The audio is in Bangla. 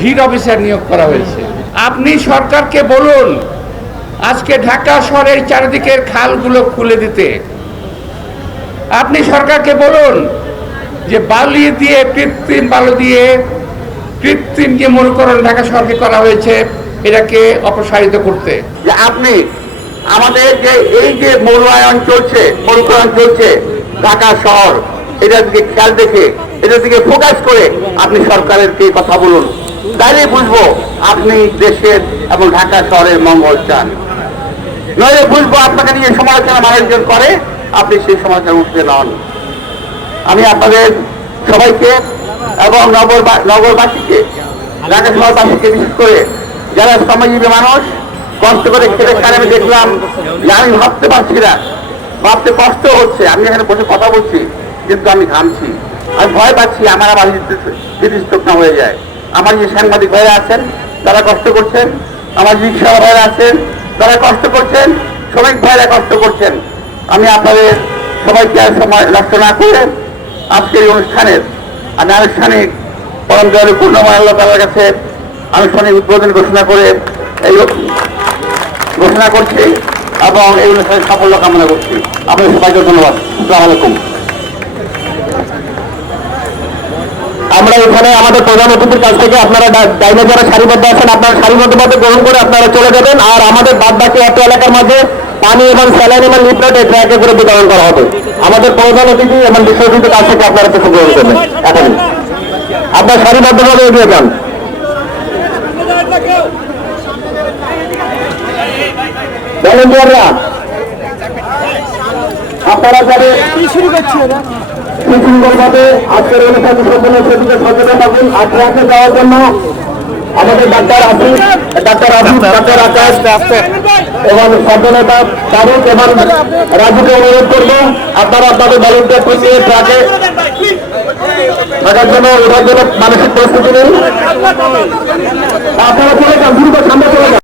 হিট অফিসার নিয়োগ করা হয়েছে। আপনি সরকারকে বলুন আজকে ঢাকা শহরের চারিদিকের খালগুলো খুলে দিতে। আপনি সরকারকে বলুন যে বালি দিয়ে কৃত্রিম বালু দিয়ে কৃত্রিম যে মরুকরণ ঢাকা শহরকে করা হয়েছে এটাকে অপসারিত করতে। যে আপনি আমাদের যে এই যে মরুকরণ চলছে ঢাকা শহর, এটার দিকে খেয়াল রেখে এটার দিকে ফোকাস করে আপনি সরকারেরকে কথা বলুন, তাহলে বুঝবো আপনি দেশের এবং ঢাকা শহরের মঙ্গল চান। নইলে বুঝবো আপনাকে নিয়ে সমালোচনা মানুষজন করে, আপনি সেই সমালোচনা উঠতে নন। আমি আপনাদের সবাইকে এবং নগরবাসীকে, ঢাকা শহরবাসীকে বিশেষ করে যারা শ্রমজীবী মানুষ কষ্ট করে খেতে খান, আমি দেখলাম যে আমি ভাবতে পারছি না, ভাবতে কষ্ট হচ্ছে। আমি এখানে বসে কথা বলছি কিন্তু আমি ঘামছি, আমি ভয় পাচ্ছি আমার আবার হৃদস্পোক না হয়ে যায়। আমার যে সাংবাদিক ভাইরা আছেন তারা কষ্ট করছেন, আমার রিক্সা ভাইরা আছেন তারা কষ্ট করছেন, শ্রমিক ভাইরা কষ্ট করছেন। আমি আপনাদের সবাইকে আর সময় নষ্ট না করে আজকের এই অনুষ্ঠানের আমি আনুষ্ঠানিক পরম দয়ালু পূর্ণময় আল্লাহ তাআলার কাছে আনুষ্ঠানিক উদ্বোধন ঘোষণা করছি এবং এই অনুষ্ঠানের সাফল্য কামনা করছি। আপনাদের সবাইকে ধন্যবাদ। আসসালামু আলাইকুম। আমরা এখানে আমাদের প্রধান অতিথির কাছ থেকে আপনারা ডাইনে যারা সারিবদ্ধ আছেন আপনারা সারিবদ্ধভাবে গ্রহণ করে আপনারা চলে যাবেন। আর আমাদের বাদ বাকি অত এলাকার মাঝে পানি এবং স্যালাইন এবং লিফলেট এই ট্র্যাকে করে বিতরণ করা হবে। আমাদের প্রধান অতিথি এবং বিশ্ব অতিথির কাছ থেকে আপনারা কিছু গ্রহণ করবেন। এখন আপনারা সারিবদ্ধভাবে এগিয়ে যান। ভলেন্টিয়াররা আপনারা যাবে সুশৃঙ্খলভাবে আজকের অনুষ্ঠান সম্পন্ন সেদিকে সচেতন থাকুন। আর ট্র্যাকে যাওয়ার জন্য আমাদের ডাক্তার আকাশ এবং সচেতনতা তারুক এবং রাজুকে অনুরোধ করবো আপনারা আপনাদের ভলেন্টিয়ার নিয়ে ট্র্যাকে থাকার জন্য ওঠার জন্য মানসিক প্রস্তুতি নিন। আপনারা চলে যান, দ্রুত সামনে চলে যান।